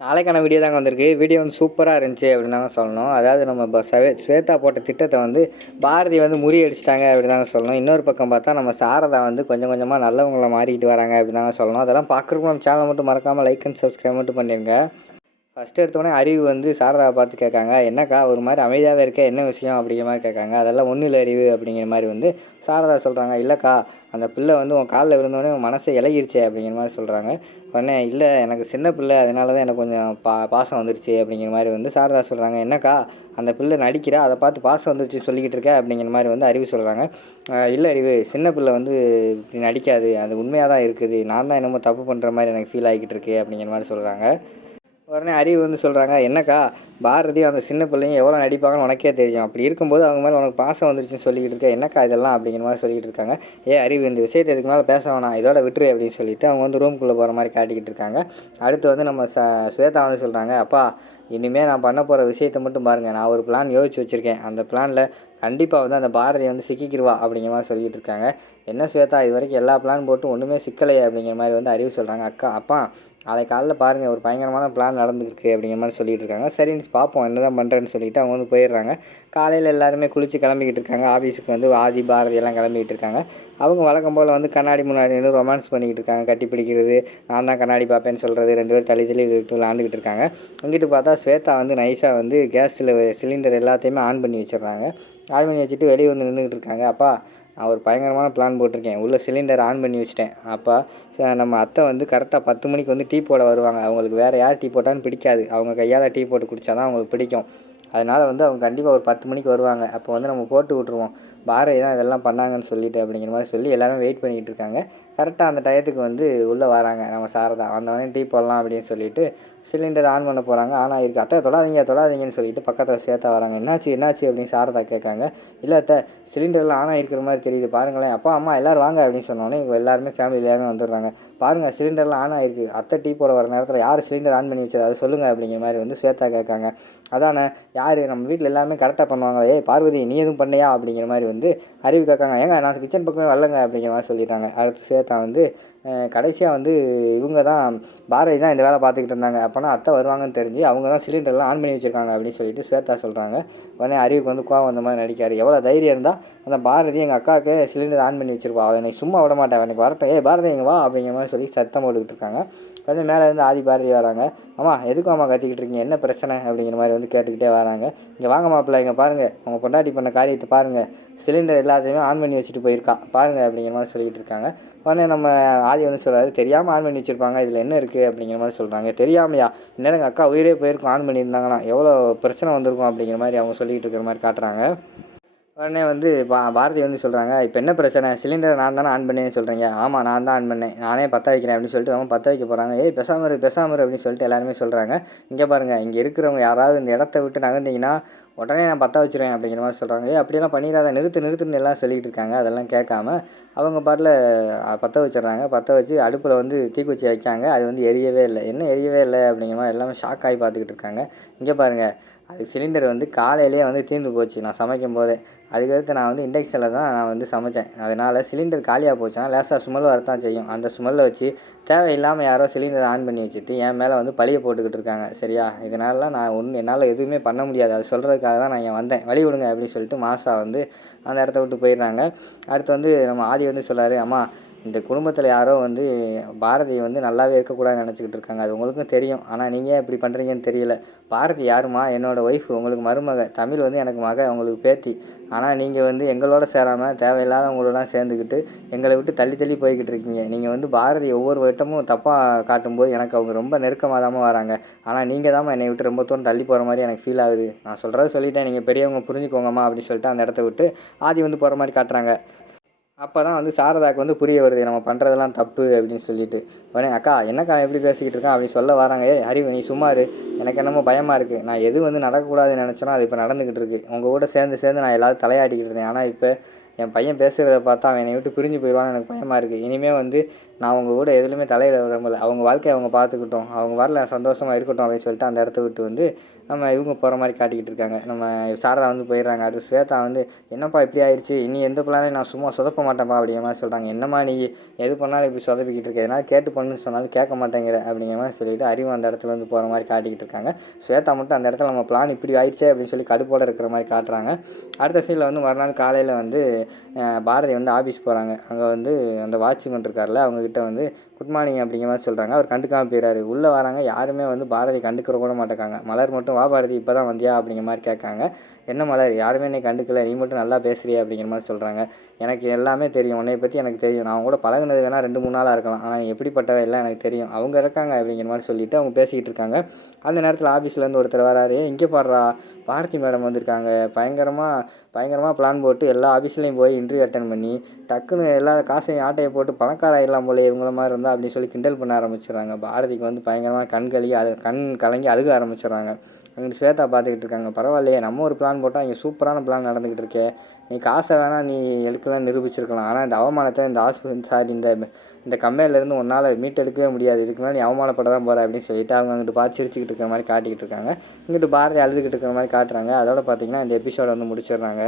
நாளைக்கான வீடியோ தாங்க வந்திருக்கு. வீடியோ வந்து சூப்பராக இருந்துச்சு அப்படின்னு தாங்க சொல்லணும். அதாவது நம்ம ஸ்வேதா போட்ட திட்டத்தை வந்து பாரதி வந்து முறியடிச்சிட்டாங்க அப்படின்னு தாங்க சொல்லணும். இன்னொரு பக்கம் பார்த்தா நம்ம சாரதா வந்து கொஞ்சம் கொஞ்சமாக நல்லவங்கள மாறிக்கிட்டு வராங்க அப்படின்னு தாங்க சொல்லணும். அதெல்லாம் பார்க்குறப்ப நம்ம சேனலை மட்டும் மறக்காமல் லைக் அண்ட் சப்ஸ்கிரைப் மட்டும் பண்ணிடுங்க. ஃபஸ்ட்டு எடுத்தோடனே அறிவு வந்து சாரதாவை பார்த்து கேட்காங்க, என்னக்கா ஒரு மாதிரி அமைதியாகவே இருக்க, என்ன விஷயம் அப்படிங்கிற மாதிரி கேட்காங்க. அதெல்லாம் ஒன்றும் இல்லை அறிவு அப்படிங்கிற மாதிரி வந்து சாரதா சொல்கிறாங்க. இல்லைக்கா, அந்த பிள்ளை வந்து உன் காலில் விழுந்தோடனே உன் மனசை இலகிருச்சே அப்படிங்கிற மாதிரி சொல்கிறாங்க. உடனே இல்லை, எனக்கு சின்ன பிள்ளை, அதனால தான் எனக்கு கொஞ்சம் பாசம் வந்துருச்சு அப்படிங்கிற மாதிரி வந்து சாரதா சொல்கிறாங்க. என்னக்கா, அந்த பிள்ளை நடிக்கிறா, அதை பார்த்து பாசம் வந்துருச்சு சொல்லிக்கிட்டு இருக்க அப்படிங்கிற மாதிரி வந்து அறிவு சொல்கிறாங்க. இல்லை அறிவு, சின்ன பிள்ளை வந்து இப்படி நடிக்காது, அது உண்மையாக தான் இருக்குது, நான் தான் என்னமோ தப்பு பண்ணுற மாதிரி எனக்கு ஃபீல் ஆகிக்கிட்டு இருக்கு அப்படிங்கிற மாதிரி சொல்கிறாங்க. உடனே அறிவு வந்து சொல்கிறாங்க, என்னக்கா, பாரதியும் அந்த சின்ன பிள்ளைங்க எவ்வளோ நடிப்பாங்கன்னு உனக்கே தெரியும், அப்படி இருக்கும்போது அவங்க மேலே உனக்கு பாசம் வந்துருச்சுன்னு சொல்லிக்கிட்டு இருக்க, என்னக்கா இதெல்லாம் அப்படிங்கிற மாதிரி சொல்லிக்கிட்டு இருக்காங்க. அறிவு, இந்த விஷயத்தை இதுக்கு மேலே பேச வேணாம், இதோட விட்டுரு அப்படின்னு சொல்லிட்டு அவங்க வந்து ரூம்குள்ளே போகிற மாதிரி காட்டிக்கிட்டு இருக்காங்க. அடுத்து வந்து நம்ம ஸ்வேதா வந்து சொல்கிறாங்க, அப்பா இனிமேல் நான் பண்ண போகிற விஷயத்தை மட்டும் பாருங்கள், நான் ஒரு பிளான் யோசிச்சு வச்சுருக்கேன், அந்த பிளானில் கண்டிப்பாக வந்து அந்த பாரதியை வந்து சிக்கிக்கிடுவா அப்படிங்கிற மாதிரி சொல்லிக்கிட்டு இருக்காங்க. என்ன ஸ்வேதா, இது வரைக்கும் எல்லா பிளான் போட்டு ஒன்றுமே சிக்கலையே அப்படிங்கிற மாதிரி வந்து அறிவு சொல்கிறாங்க. அப்பா நாளைக்கு காலைல பாருங்கள், ஒரு பயங்கரமான பிளான் நடந்துருக்கு அப்படிங்கிற மாதிரி சொல்லிகிட்டு இருக்காங்க. சரின்னு பார்ப்போம் என்ன தான் பண்ணுறேன்னு சொல்லிவிட்டு அவங்க வந்து போயிடுறாங்க. காலையில் எல்லாருமே குளித்து கிளம்பிக்கிட்டு இருக்காங்க. ஆஃபீஸுக்கு வந்து ஆதி பாரதி எல்லாம் கிளம்பிக்கிட்டு இருக்காங்க. அவங்க வழக்கம் போல் வந்து கண்ணாடி முன்னாடி நின்று ரொமான்ஸ் பண்ணிக்கிட்டு இருக்காங்க. கட்டி பிடிக்கிறது, நான் தான் கண்ணாடி பார்ப்பேன்னு சொல்கிறது, ரெண்டு பேரும் தள்ளி தள்ளி விளாண்டுக்கிட்டு இருக்காங்க. இங்கிட்டு பார்த்தா ஸ்வேதா வந்து நைஸாக வந்து கேஸில் சிலிண்டர் எல்லாத்தையுமே ஆன் பண்ணி வச்சிடுறாங்க. ஆன் பண்ணி வச்சுட்டு வெளியே வந்து நின்றுக்கிட்டு இருக்காங்க. அப்பா, நான் ஒரு பயங்கரமான பிளான் போட்டிருக்கேன், உள்ள சிலிண்டர் ஆன் பண்ணி வச்சிட்டேன். அப்போ நம்ம அத்தை வந்து கரெக்டாக 10 மணிக்கு வந்து டீ போட வருவாங்க. அவங்களுக்கு வேறு யார் டீ போட்டான்னு பிடிக்காது, அவங்க கையால் டீ போட்டு குடித்தா தான் அவங்களுக்கு பிடிக்கும். அதனால் வந்து அவங்க கண்டிப்பாக ஒரு 10 மணிக்கு வருவாங்க. அப்போ வந்து நம்ம போட்டு விட்ருவோம், பாரதி தான் இதெல்லாம் பண்ணாங்கன்னு சொல்லிட்டு அப்படிங்கிற மாதிரி சொல்லி எல்லோரும் வெயிட் பண்ணிக்கிட்டு இருக்காங்க. கரெக்டாக அந்த டயத்துக்கு வந்து உள்ளே வராங்க நம்ம சாரதா. வந்தவொடனே டீ போடலாம் அப்படின்னு சொல்லிட்டு சிலிண்டர் ஆன் பண்ண போகிறாங்க. ஆனால் இருக்குது, அத்தை தொடாதீங்கன்னு சொல்லிட்டு பக்கத்தில் சேர்த்தா வராங்க. என்னாச்சு அப்படின்னு சாரதா கேட்காங்க. இல்லை அத்தை, சிலிண்டர்லாம் ஆன் ஆகிருக்கிற மாதிரி தெரியுது பாருங்களேன், அப்பா அம்மா எல்லோரும் வாங்க அப்படின்னு சொன்னோன்னே இவங்க எல்லாருமே ஃபேமிலி எல்லாருமே வந்துடுறாங்க. பாருங்கள், சிலிண்டர்லாம் ஆன் ஆகிருக்கு, அத்தை டீ போட வர நேரத்தில் யார் சிலிண்டர் ஆன் பண்ணி வச்சது அதை சொல்லுங்கள் அப்படிங்கிற மாதிரி வந்து ஸ்வேதா கேட்காங்க. அதானே, யார், நம்ம வீட்டில் எல்லாமே கரெக்டாக பண்ணுவாங்க, பார்வதி நீ எதுவும் பண்ணையா அப்படிங்கிற மாதிரி வந்து அறிவு கேட்காங்க. ஏங்க, நான் கிச்சன் பக்கமே வரலங்க அப்படிங்கிற மாதிரி சொல்லிட்டாங்க. அடுத்து ஸ்வேதா வந்து கடைசியாக வந்து இவங்க தான் பாரதி தான் இந்த வேலை பார்த்துக்கிட்டு இருந்தாங்க, அப்போனா அத்தை வருவாங்கன்னு தெரிஞ்சு அவங்க தான் சிலிண்டர்லாம் ஆன் பண்ணி வச்சுருக்காங்க அப்படின்னு சொல்லிட்டு ஸ்வேதா சொல்கிறாங்க. உடனே அறிவுக்கு வந்து கோவம் அந்த மாதிரி நடிக்காரு. எவ்வளோ தைரியம் இருந்தால் அந்த பாரதி எங்கள் அக்காவுக்கு சிலிண்டர் ஆன் பண்ணி வச்சுருப்பா, அவனை சும்மா விட மாட்டேன், அவனுக்கு வரட்டும், பாரதி எங்கே வா அப்படிங்கிற மாதிரி சொல்லி சத்தம் போட்டுக்கிட்டு இருக்காங்க. உடனே மேலே இருந்து ஆதி பாரதி வராங்க. அம்மா எதுக்கும் அம்மா கத்திக்கிட்டு இருக்கீங்க, என்ன பிரச்சனை அப்படிங்கிற மாதிரி வந்து கேட்டுக்கிட்டே வராங்க. இங்கே வாங்க மாப்பிள்ளை, இங்கே பாருங்கள், உங்கள் பொண்டாட்டி பண்ண காரியத்தை பாருங்கள், சிலிண்டர் எல்லாத்தையுமே ஆன் பண்ணி வச்சுட்டு போயிருக்கா பாருங்கள் அப்படிங்கிற மாதிரி சொல்லிகிட்டு இருக்காங்க. உடனே நம்ம ஆதி வந்து சொல்கிறாரு, தெரியாமல் ஆன் பண்ணி வச்சுருப்பாங்க, இதில் என்ன இருக்குது அப்படிங்கிற மாதிரி சொல்கிறாங்க. தெரியாமையா, இந்நேரம் எங்கள் அக்கா உயிரே போயிருக்கும், ஆன் பண்ணியிருந்தாங்கன்னா எவ்வளோ பிரச்சனை வந்திருக்கும் அப்படிங்கிற மாதிரி அவங்க சொல்லிகிட்டு இருக்கிற மாதிரி காட்டுறாங்க. உடனே வந்து பாரதி வந்து சொல்கிறாங்க, இப்போ என்ன பிரச்சனை, சிலிண்டரை நான் தானே ஆன் பண்ணேன்னு சொல்கிறீங்க. ஆமாம், நான் தான் ஆன் பண்ணேன், நானே பற்ற வைக்கிறேன் அப்படின்னு சொல்லிட்டு அவங்க பற்ற வைக்க போகிறாங்க. பேசாமரு அப்படின்னு சொல்லிட்டு எல்லாருமே சொல்கிறாங்க. இங்கே பாருங்கள், இங்கே இருக்கிறவங்க யாராவது இந்த இடத்த விட்டு நகர்ந்தீங்கன்னா உடனே நான் பற்ற வச்சுருவேன் அப்படிங்கிற மாதிரி சொல்கிறாங்க. அப்படியெல்லாம் பண்ணிடாத, நிறுத்துன்னு எல்லாம் சொல்லிகிட்டு இருக்காங்க. அதெல்லாம் கேட்காம அவங்க பாட்டில் பற்ற வச்சிடுறாங்க. பற்ற வச்சு அடுப்பில் வந்து தீக்குச்சி வைக்காங்க. அது வந்து எரியவே இல்லை. என்ன எரியவே இல்லை அப்படிங்கிற மாதிரி எல்லாமே ஷாக் ஆகி பார்த்துக்கிட்டு இருக்காங்க. இங்கே பாருங்கள், அது சிலிண்டர் வந்து காலையிலேயே வந்து தீர்ந்து போச்சு நான் சமைக்கும் போதே. அதுக்கடுத்து நான் வந்து இண்டக்ஷனில் தான் நான் வந்து சமைச்சேன். அதனால் சிலிண்டர் காலியாக போச்சுன்னா லேசாக ஸ்மெல் வரத்தான் செய்யும். அந்த ஸ்மெல்லை வச்சு தேவையில்லாமல் யாரோ சிலிண்டரை ஆன் பண்ணி வச்சுட்டு என் மேலே வந்து பழிய போட்டுக்கிட்டு இருக்காங்க. சரியா, இதனாலலாம் நான் என்னால் எதுவுமே பண்ண முடியாது, அது சொல்கிறதுக்காக தான் நான் இங்கே வந்தேன், வழி விடுங்க அப்படின்னு சொல்லிட்டு மாசா வந்து அந்த இடத்த விட்டு போயிடுறாங்க. அடுத்து வந்து நம்ம ஆதி வந்து சொல்கிறாரு, அம்மா இந்த குடும்பத்தில் யாரோ வந்து பாரதி வந்து நல்லாவே இருக்கக்கூடாதுன்னு நினச்சிக்கிட்டு இருக்காங்க, அது உங்களுக்கும் தெரியும், ஆனால் நீங்கள் ஏன் இப்படி பண்ணுறீங்கன்னு தெரியல. பாரதி யாருமா, என்னோடய ஒய்ஃப், உங்களுக்கு மருமக, தமிழ் வந்து எனக்கு மக, உங்களுக்கு பேத்தி. ஆனால் நீங்கள் வந்து எங்களோட சேராமல் தேவையில்லாதவங்களோடலாம் சேர்ந்துக்கிட்டு எங்களை விட்டு தள்ளி தள்ளி போய்கிட்டு இருக்கீங்க. நீங்கள் வந்து பாரதி ஒவ்வொரு வட்டமும் தப்பாக காட்டும்போது எனக்கு அவங்க ரொம்ப நெருக்கமாக தான் வராங்க, ஆனால் நீங்கள் தான் என்னை விட்டு ரொம்ப தூரம் தள்ளி போகிற மாதிரி எனக்கு ஃபீல் ஆகுது. நான் சொல்கிறத சொல்லிட்டேன், நீங்கள் பெரியவங்க புரிஞ்சுக்கோங்கம்மா அப்படின்னு சொல்லிட்டு அந்த இடத்த விட்டு ஆதி வந்து போகிற மாதிரி காட்டுறாங்க. அப்போ தான் வந்து சாரதாவுக்கு வந்து புரிய வருது, நம்ம பண்ணுறதெல்லாம் தப்பு அப்படின்னு சொல்லிட்டு. உடனே அக்கா என்னக்கா எப்படி பேசிக்கிட்டு இருக்கான் அப்படின்னு சொல்ல வராங்க. அறிவு நீ சும்மாரு, எனக்கு என்னமோ பயமாக இருக்குது, நான் எது வந்து நடக்கக்கூடாதுன்னு நினச்சோன்னா அது இப்போ நடந்துக்கிட்டு இருக்குது. உங்கள் கூட சேர்ந்து நான் எல்லாரும் தலையாட்டிக்கிட்டு இருந்தேன், ஆனால் இப்போ என் பையன் பேசுகிறத பார்த்தா அவன் என்னை விட்டு பிரிஞ்சு போயிடுவான்னு எனக்கு பயமாக இருக்குது. இனிமேல் வந்து நான் அவங்க கூட எதுலையுமே தலையிட விரும்பல. அவங்க வாழ்க்கையை அவங்க பார்த்துக்கிட்டும், அவங்க வரல சந்தோஷமாக இருக்கட்டும் அப்படின்னு சொல்லிட்டு அந்த இடத்த விட்டு வந்து நம்ம இவங்க போகிற மாதிரி காட்டிக்கிட்டு இருக்காங்க. நம்ம சாரதா வந்து போயிடுறாங்க. அது ஸ்வேதா வந்து என்னப்பா இப்படி ஆயிடுச்சு, இனி எந்த பிள்ளையும் நான் சும்மா சொதப்ப மாட்டேன்ப்பா அப்படிங்கிற மாதிரி சொல்கிறாங்க. என்னம்மா நீ எது பண்ணாலும் இப்படி சொதப்பிக்கிட்டு இருக்க, எதனால் கேட்டு பண்ணுன்னு சொன்னாலும் கேட்க மாட்டேங்கிற அப்படிங்கிற மாதிரி சொல்லிவிட்டு அறிவு அந்த இடத்துல வந்து போகிற மாதிரி காட்டிக்கிட்டு இருக்காங்க. ஸ்வேதா மட்டும் அந்த இடத்துல நம்ம பிளான் இப்படி ஆயிடுச்சே அப்படின்னு சொல்லி கடுப்போடு இருக்கிற மாதிரி காட்டுறாங்க. அடுத்த சீனில் வந்து மறுநாள் காலையில் வந்து பாரதி வந்து ஆஃபீஸ் போகிறாங்க. அங்கே வந்து அந்த வாட்ச்மேன் இருக்கார்ல, அவங்கக்கிட்ட வந்து குட் மார்னிங் அப்படிங்கிற மாதிரி சொல்கிறாங்க. அவர் கண்டுக்காமல் போயிடாரு. உள்ளே வராங்க, யாருமே வந்து பாரதி கண்டுக்கிற கூட மாட்டேக்காங்க. மலர் மட்டும் வா பாரதி இப்போ தான் வந்தியா அப்படிங்கிற மாதிரி கேட்காங்க. என்ன மலர் யாருமே என்னை கண்டுக்கல, நீ மட்டும் நல்லா பேசுறியா அப்படிங்கிற மாதிரி சொல்கிறாங்க. எனக்கு எல்லாமே தெரியும், உன்னை பற்றி எனக்கு தெரியும், நான் கூட பழகுனது வேணால் 2-3 நாளாக இருக்கலாம், ஆனால் நீ எப்படிப்பட்டவ எல்லாம் எனக்கு தெரியும், அவங்க இருக்காங்க அப்படிங்கிற மாதிரி சொல்லிவிட்டு அவங்க பேசிக்கிட்டு இருக்காங்க. அந்த நேரத்தில் ஆஃபீஸ்லேருந்து ஒருத்தர் வராரு. இங்கே பாடுறா பாரதி மேடம் வந்திருக்காங்க, பயங்கரமாக பிளான் போட்டு எல்லா ஆஃபீஸ்லேயும் போய் இன்டர்வியூ அட்டன் பண்ணி டக்குன்னு எல்லா காசையும் ஆட்டையை போட்டு பணக்காராயிடலாம் போல இவங்கள மாதிரி இருந்தால் அப்படின்னு சொல்லி கிண்டல் பண்ண ஆரம்பிச்சிடுறாங்க. பாரதிக்கு வந்து பயங்கரமாக கண் கலங்கி அழுக ஆரம்பிச்சிடுறாங்க. அங்கிட்டு ஸ்வேதா பார்த்துக்கிட்டு இருக்காங்க. பரவாயில்லையே, நம்ம ஒரு பிளான் போட்டால் இங்கே சூப்பரான பிளான் நடந்துக்கிட்டு இருக்கே, நீ காசை வேணால் நீ எடுக்கலாம் நிரூபிச்சிருக்கலாம், ஆனால் இந்த அவமானத்தை இந்த கம்பெனிலேருந்து உன்னால் மீட்டெடுக்கவே முடியாது, இதுக்கு மேலே நீ அவமானப்பட தான் போகிற அப்படின்னு சொல்லிட்டு அவங்க அங்கிட்டு பார்த்து சிரிச்சுக்கிட்டு இருக்கிற மாதிரி காட்டிக்கிட்டு இருக்காங்க. இங்கிட்டு பாரதி அழுதுகிட்டு இருக்கிற மாதிரி காட்டுறாங்க. அதோட பார்த்திங்கன்னா இந்த எபிசோட வந்து முடிச்சிடுறாங்க.